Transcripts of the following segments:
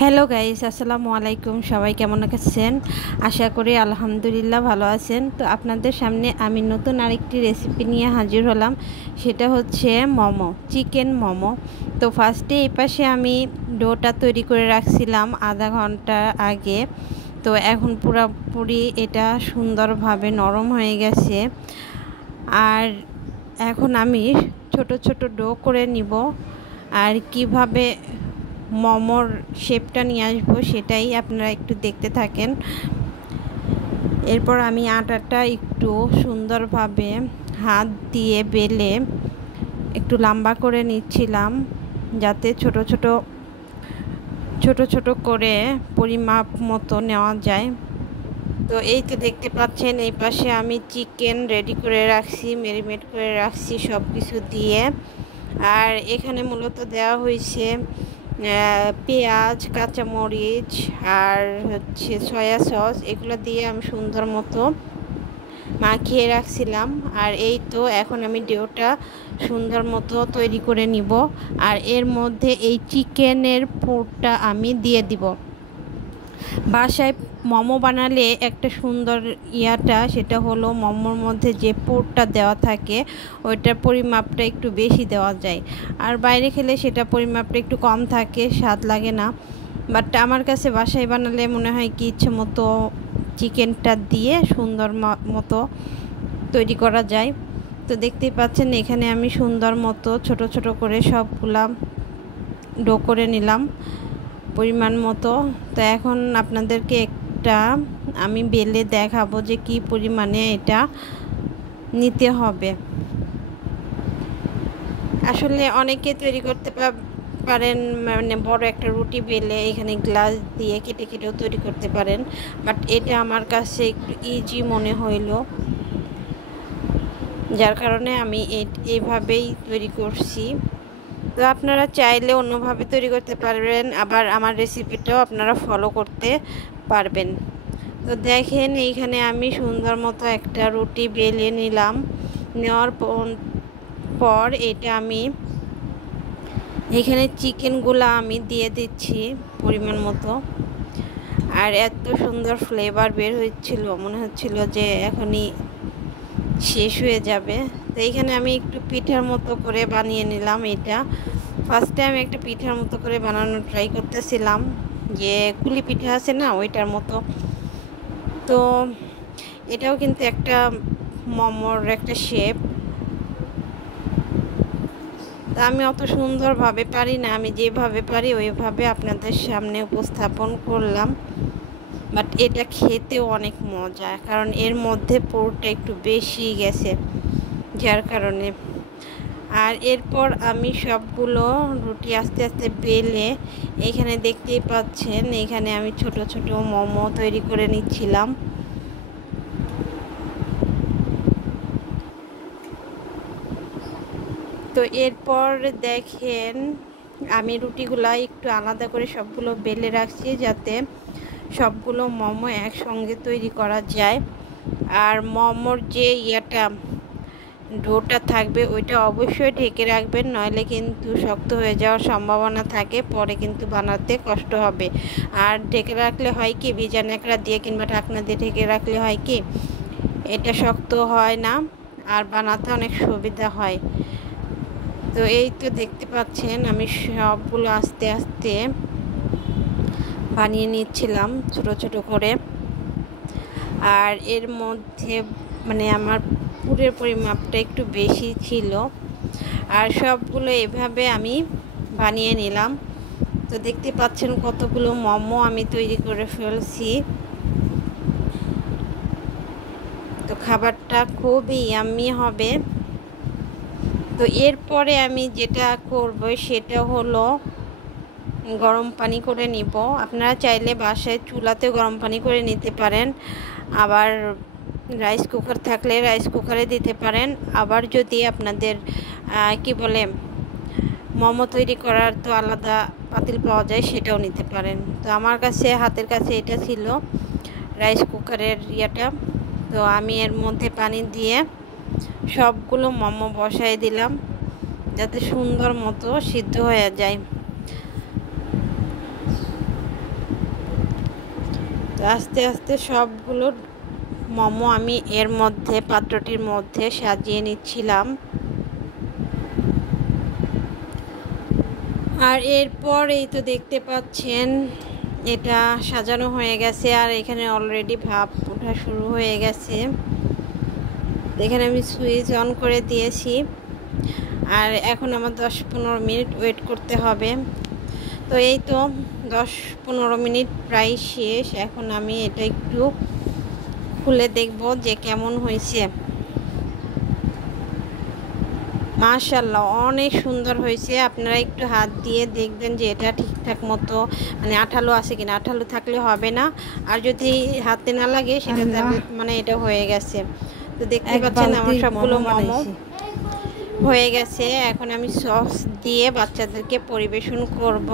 Hello guys, আসসালামু আলাইকুম। সবাই কেমন আছেন? আশা করি আলহামদুলিল্লাহ ভালো আছেন। তো আপনাদের সামনে আমি নতুন আরেকটি রেসিপি নিয়ে হাজির হলাম। সেটা হচ্ছে মোমো, চিকেন মোমো। তো ফার্স্টে এই পাশে আমি ডোটা তৈরি করে রাখছিলাম আধা ঘন্টা আগে। তো এখন পুরোপুরি এটা সুন্দরভাবে নরম হয়ে গেছে। আর এখন আমি ছোট ছোট ডো করে নিব। আর কিভাবে মোমোর শেপটা নিয়ে আসবো সেটাই আপনারা একটু দেখতে থাকেন। এরপর আমি আটাটা একটু সুন্দরভাবে হাত দিয়ে বেলে একটু লম্বা করে নিচ্ছিলাম, যাতে ছোট ছোট করে পরিমাপ মতো নেওয়া যায়। তো এই তো দেখতে পাচ্ছেন, এই পাশে আমি চিকেন রেডি করে রাখছি, ম্যারিনেট করে রাখছি সব কিছু দিয়ে। আর এখানে মূলত দেওয়া হয়েছে পেঁয়াজ, কাঁচামরিচ আর হচ্ছে সয়া সস। এগুলো দিয়ে আমি সুন্দর মতো মাখিয়ে রাখছিলাম। আর এই তো এখন আমি ডোটা সুন্দর মতো তৈরি করে নিব। আর এর মধ্যে এই চিকেনের পুরটা আমি দিয়ে দিব। বাসায় মোমো বানালে একটা সুন্দর সেটা হলো মোমোর মধ্যে যে পুরটা দেওয়া থাকে ওইটার পরিমাপটা একটু বেশি দেওয়া যায়। আর বাইরে খেলে সেটা পরিমাপটা একটু কম থাকে, স্বাদ লাগে না। বাট আমার কাছে বাসায় বানালে মনে হয় কি ইচ্ছে মতো চিকেনটা দিয়ে সুন্দর মতো তৈরি করা যায়। তো দেখতেই পাচ্ছেন, এখানে আমি সুন্দর মতো ছোট ছোট করে সবগুলা ডো করে নিলাম পরিমাণ মতো। তো এখন আপনাদেরকে একটা আমি বেলে দেখাবো যে কি পরিমাণে এটা নিতে হবে। আসলে অনেকে তৈরি করতে পারেন, মানে বড় একটা রুটি বেলে এখানে গ্লাস দিয়ে কেটে কেটেও তৈরি করতে পারেন। বাট এটা আমার কাছে একটু ইজি মনে হইল, যার কারণে আমি এইভাবেই তৈরি করছি। তো আপনারা চাইলে অন্যভাবে তৈরি করতে পারবেন, আবার আমার রেসিপিটাও আপনারা ফলো করতে পারবেন। তো দেখেন, এইখানে আমি সুন্দর মতো একটা রুটি বেলে নিলাম। নেওয়ার পর এটা আমি এখানে চিকেনগুলো আমি দিয়ে দিচ্ছি পরিমাণ মতো। আর এত সুন্দর ফ্লেভার বের হচ্ছিল, মনে হচ্ছিল যে এখনই শেষ হয়ে যাবে। তো এইখানে আমি একটু পিঠার মতো করে বানিয়ে নিলাম। এটা ফার্স্টে আমি একটা পিঠার মতো করে বানানোর ট্রাই করতেছিলাম, যে কুলি পিঠা আছে না, ওইটার মতো। তো এটাও কিন্তু একটা মোমোর একটা শেপ। তা আমি অত সুন্দরভাবে পারি না, আমি যেভাবে পারি ওইভাবে আপনাদের সামনে উপস্থাপন করলাম। বাট এটা খেতেও অনেক মজা, কারণ এর মধ্যে পুরটা একটু বেশি গেছে, যার কারণে। আর এরপর আমি সবগুলো রুটি আস্তে আস্তে বেলে এখানে দেখতেই পাচ্ছেন, এখানে আমি ছোট ছোট মোমো তৈরি করে নিচ্ছিলাম। তো এরপর দেখেন, আমি রুটিগুলো একটু আলাদা করে সবগুলো বেলে রাখছি, যাতে সবগুলো মোমো একসঙ্গে তৈরি করা যায়। আর মোমোর যে ডোটা থাকবে ওইটা অবশ্যই ঢেকে রাখবেন, নইলে কিন্তু শক্ত হয়ে যাওয়ার সম্ভাবনা থাকে, পরে কিন্তু বানাতে কষ্ট হবে। আর ঢেকে রাখলে হয় কি, ভিজা ন্যাকড়া দিয়ে কিংবা ঢাকনা দিয়ে ঢেকে রাখলে হয় কি, এটা শক্ত হয় না আর বানাতে অনেক সুবিধা হয়। তো এই তো দেখতে পাচ্ছেন, আমি সবগুলো আস্তে আস্তে বানিয়ে নিচ্ছিলাম ছোট ছোট করে। আর এর মধ্যে মানে আমার পুরের পরিমাপটা একটু বেশি ছিল। আর সবগুলো এভাবে আমি বানিয়ে নিলাম। তো দেখতে পাচ্ছেন কতগুলো মোমো আমি তৈরি করে ফেলছি। তো খাবারটা খুবই ইয়াম্মি হবে। তো এরপরে আমি যেটা করব সেটা হলো গরম পানি করে নিব। আপনারা চাইলে বাসায় চুলাতে গরম পানি করে নিতে পারেন, আবার রাইস কুকার থাকলে রাইস কুকারে দিতে পারেন। আবার যদি আপনাদের কি বলে মোমো তৈরি করার তো আলাদা পাতিল পাওয়া যায়, সেটাও নিতে পারেন। তো আমার কাছে হাতের কাছে এটা ছিল রাইস কুকারের তো আমি এর মধ্যে পানি দিয়ে সবগুলো মোমো বসাই দিলাম, যাতে সুন্দর মতো সিদ্ধ হয়ে যায়। আস্তে আস্তে সবগুলো মোমো আমি এর মধ্যে পাত্রটির মধ্যে সাজিয়ে নিচ্ছিলাম। আর এরপর এই তো দেখতে পাচ্ছেন এটা সাজানো হয়ে গেছে, আর এখানে অলরেডি ভাপ ওঠা শুরু হয়ে গেছে। এখানে আমি সুইচ অন করে দিয়েছি, আর এখন আমার 10-15 মিনিট ওয়েট করতে হবে। তো এই তো 10-15 মিনিট প্রায় শেষ। এখন আমি এটা একটু খুলে দেখব যে কেমন হয়েছে। মাশাআল্লাহ অনেক সুন্দর হয়েছে। আপনারা একটু হাত দিয়ে দেখবেন যে এটা ঠিকঠাক মতো মানে আঠালো আছে কিনা। আঠালো থাকলে হবে না, আর যদি হাতে না লাগে সেটা মানে এটা হয়ে গেছে। তো দেখতে পাচ্ছেন আমার সবগুলো মোমো হয়ে গেছে। এখন আমি সস দিয়ে বাচ্চাদেরকে পরিবেশন করব।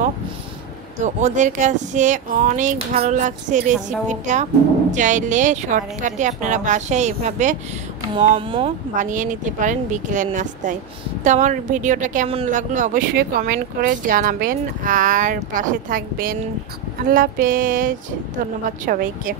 তো ওদের কাছে অনেক ভালো লাগছে রেসিপিটা। চাইলে শর্টকাটে আপনারা বাসায় এভাবে মোমো বানিয়ে নিতে পারেন বিকেলের নাস্তায়। তো আমার ভিডিওটা কেমন লাগলো অবশ্যই কমেন্ট করে জানাবেন, আর পাশে থাকবেন। আল্লাহ হাফেজ, ধন্যবাদ সবাইকে।